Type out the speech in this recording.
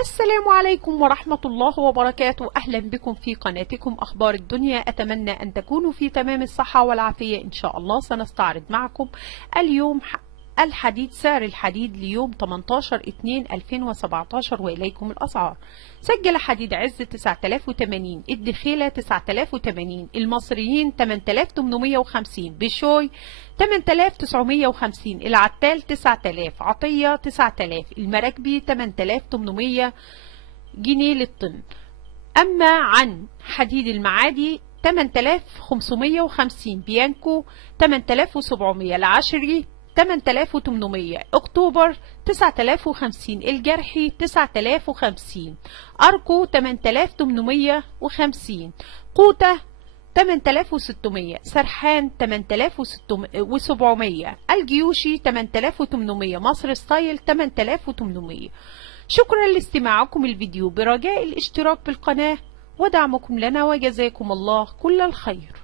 السلام عليكم ورحمة الله وبركاته. أهلا بكم في قناتكم أخبار الدنيا. أتمنى أن تكونوا في تمام الصحة والعافية إن شاء الله. سنستعرض معكم اليوم الحديد، سعر الحديد ليوم 18/2/2017 وإليكم الأسعار. سجل حديد عز 9080، الدخيلة 9080، المصريين 8850، بشوي 8950، العتال 9000، عطية 9000، المراكبي 8800 جنيه للطن. أما عن حديد المعادي 8550، بيانكو 8700، العشري 8800، اكتوبر 9050، الجرحي 9050، اركو 8850، قوته 8600، سرحان 8700، الجيوشي 8800، مصر ستايل 8800. شكرا لاستماعكم الفيديو، برجاء الاشتراك بالقناة ودعمكم لنا، وجزاكم الله كل الخير.